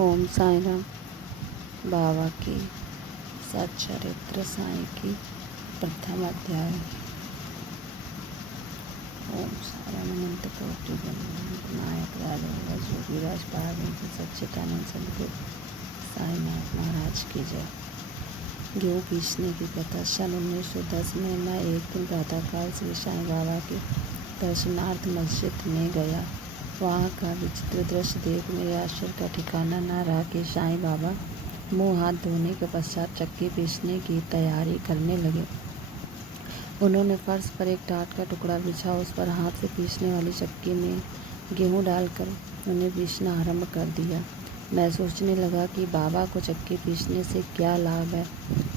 ओम साई राम। बाबा की सच्चरित्र साई की प्रथम अध्याय। ओम सारा अनंत कोटि ब्रह्मांड नायक लालो जोगीराज पार्वती सच्चिदानंद सदगुरु साईनाथ महाराज की जय। गेहूँ पीसने की कथा। सन 1910 में मैं एक दिन प्रातःकाल श्री साईं बाबा के दर्शनार्थ मस्जिद में गया। वहाँ का विचित्र दृश्य देख मेरे आश्चर्य का ठिकाना न रहा कि साईं बाबा मुँह हाथ धोने के पश्चात चक्की पीसने की तैयारी करने लगे। उन्होंने फर्श पर एक टाट का टुकड़ा बिछा, उस पर हाथ से पीसने वाली चक्की में गेहूँ डालकर उन्हें पीसना आरंभ कर दिया। मैं सोचने लगा कि बाबा को चक्की पीसने से क्या लाभ है।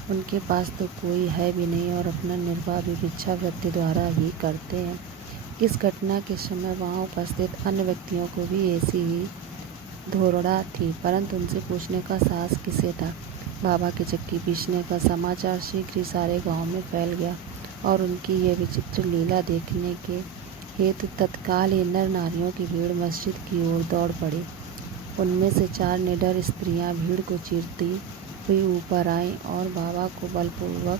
उनके पास तो कोई है भी नहीं और अपना निर्वाह भी भिक्षावृत्ति द्वारा ही करते हैं। इस घटना के समय वहाँ उपस्थित अन्य व्यक्तियों को भी ऐसी ही धोरणा थी, परंतु उनसे पूछने का साहस किसे था। बाबा की चक्की पीसने का समाचार शीघ्र ही सारे गांव में फैल गया और उनकी यह विचित्र लीला देखने के हेतु तत्काल ही नर नारियों की भीड़ मस्जिद की ओर दौड़ पड़ी। उनमें से 4 निडर स्त्रियां भीड़ को चीरती हुई ऊपर आईं और बाबा को बलपूर्वक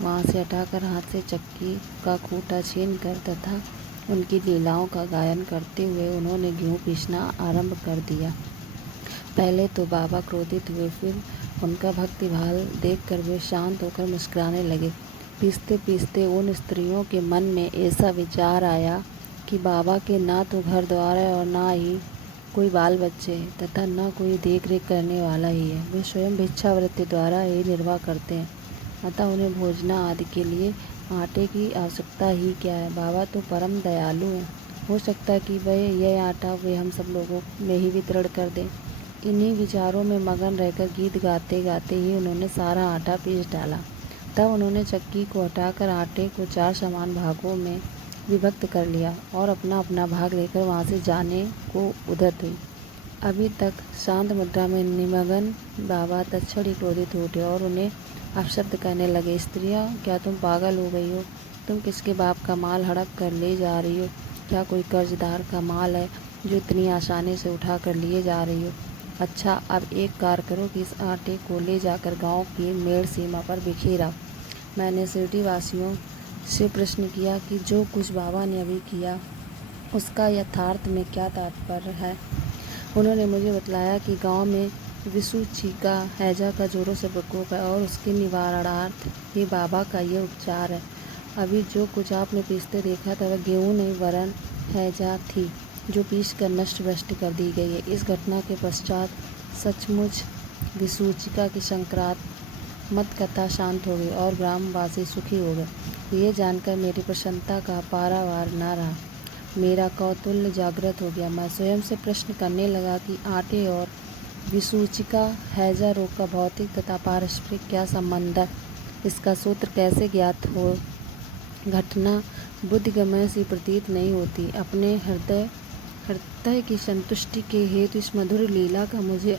वहां से हटाकर हाथ से चक्की का खूंटा छीनकर तथा उनकी लीलाओं का गायन करते हुए उन्होंने गेहूँ पीसना आरंभ कर दिया। पहले तो बाबा क्रोधित हुए, फिर उनका भक्तिभाव देखकर वे शांत होकर मुस्कुराने लगे। पीसते पीसते उन स्त्रियों के मन में ऐसा विचार आया कि बाबा के ना तो घर द्वार है और ना ही कोई बाल बच्चे हैं तथा न कोई देख रेख करने वाला ही है। वे स्वयं भिक्षावृत्ति द्वारा ही निर्वाह करते हैं, अतः उन्हें भोजना आदि के लिए आटे की आवश्यकता ही क्या है। बाबा तो परम दयालु हैं, हो सकता है कि वह यह आटा वे हम सब लोगों में ही वितरण कर दें। इन्हीं विचारों में मगन रहकर गीत गाते गाते ही उन्होंने सारा आटा पीस डाला। तब उन्होंने चक्की को हटाकर आटे को 4 समान भागों में विभक्त कर लिया और अपना अपना भाग लेकर वहाँ से जाने को उद्यत हुई। अभी तक शांत मुद्रा में निमग्न बाबा तत्क्षण ही क्रोधित हो उठे और उन्हें अपशब्द कहने लगे। स्त्रियाँ, क्या तुम पागल हो गई हो? तुम किसके बाप का माल हड़प कर ले जा रही हो? क्या कोई कर्जदार का माल है जो इतनी आसानी से उठा कर लिए जा रही हो? अच्छा, अब एक कार्य करो कि इस आटे को ले जाकर गांव की मेड़ सीमा पर बिखेरा। मैंने सिरडी वासियों से प्रश्न किया कि जो कुछ बाबा ने अभी किया उसका यथार्थ में क्या तात्पर्य है। उन्होंने मुझे बतलाया कि गांव में विसूचिका हैजा का जोरों से प्रकोप है और उसके निवारणार्थ ही बाबा का ये उपचार है। अभी जो कुछ आपने पीसते देखा था वह गेहूँ नहीं वरन हैजा थी, जो पीस कर नष्ट भ्रष्ट कर दी गई है। इस घटना के पश्चात सचमुच विसूचिका की संक्रामक कथा शांत हो गई और ग्रामवासी सुखी हो गए। ये जानकर मेरी प्रसन्नता का पारावार न रहा। मेरा कौतूहल जागृत हो गया। मैं स्वयं से प्रश्न करने लगा कि आटे और विसूचिका हैजा रोग का भौतिक तथा पारस्परिक क्या संबंध है। इसका सूत्र कैसे ज्ञात हो। घटना बुद्धिगम्य सी प्रतीत नहीं होती। अपने हृदय की संतुष्टि के हेतु इस मधुर लीला का मुझे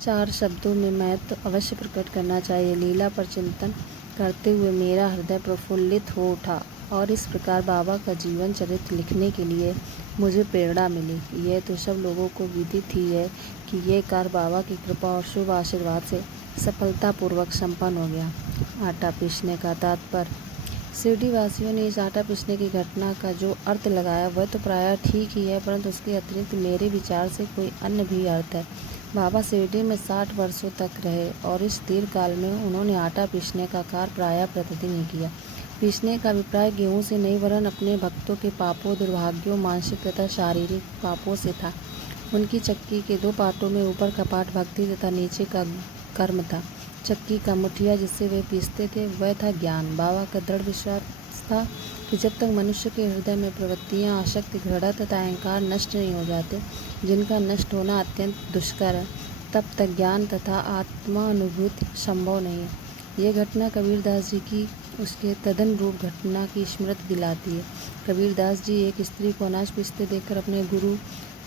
4 शब्दों में महत्व अवश्य प्रकट करना चाहिए। लीला पर चिंतन करते हुए मेरा हृदय प्रफुल्लित हो उठा और इस प्रकार बाबा का जीवन चरित्र लिखने के लिए मुझे प्रेरणा मिली। यह तो सब लोगों को विदित ही है कि यह कार्य बाबा की कृपा और शुभ आशीर्वाद से सफलतापूर्वक संपन्न हो गया। आटा पीसने का तात्पर्य। शिरडी वासियों ने इस आटा पीसने की घटना का जो अर्थ लगाया वह तो प्रायः ठीक ही है, परंतु उसके अतिरिक्त मेरे विचार से कोई अन्य भी अर्थ है। बाबा शिरडी में 60 वर्षों तक रहे और इस दीर्घ काल में उन्होंने आटा पीसने का कार्य प्रायः प्रतिदिन ही किया। पीसने का अभिप्राय गेहूँ से नहीं वरन अपने भक्तों के पापों, दुर्भाग्यों, मानसिक तथा शारीरिक पापों से था। उनकी चक्की के 2 पाटों में ऊपर का पाट भक्ति तथा नीचे का कर्म था। चक्की का मुठिया जिससे वे पीसते थे वह था ज्ञान। बाबा का दृढ़ विश्वास था कि जब तक मनुष्य के हृदय में प्रवृत्तियाँ, आसक्ति, घृणा तथा अहंकार नष्ट नहीं हो जाते, जिनका नष्ट होना अत्यंत दुष्कर है, तब तक ज्ञान तथा आत्मानुभूति संभव नहीं है। यह घटना कबीरदास जी की उसके तदन रूप घटना की स्मृति दिलाती है। कबीरदास जी एक स्त्री को अनाज पीसते देखकर अपने गुरु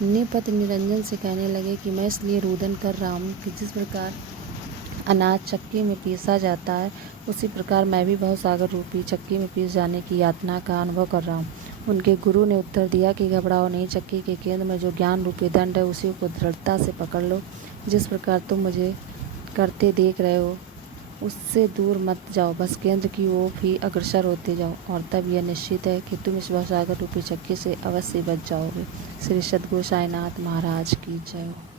निपत निरंजन से कहने लगे कि मैं इसलिए रुदन कर रहा हूँ कि जिस प्रकार अनाज चक्की में पीसा जाता है उसी प्रकार मैं भी भवसागर रूपी चक्की में पीस जाने की यातना का अनुभव कर रहा हूँ। उनके गुरु ने उत्तर दिया कि घबराओ नहीं, चक्की के केंद्र में जो ज्ञान रूपी दंड है उसी को दृढ़ता से पकड़ लो। जिस प्रकार तुम मुझे करते देख रहे हो उससे दूर मत जाओ, बस केंद्र की ओर ही अग्रसर होते जाओ और तब यह निश्चित है कि तुम इस भवसागर रूपी चक्की से अवश्य बच जाओगे। श्री सद्गुरु साईनाथ महाराज की जय हो।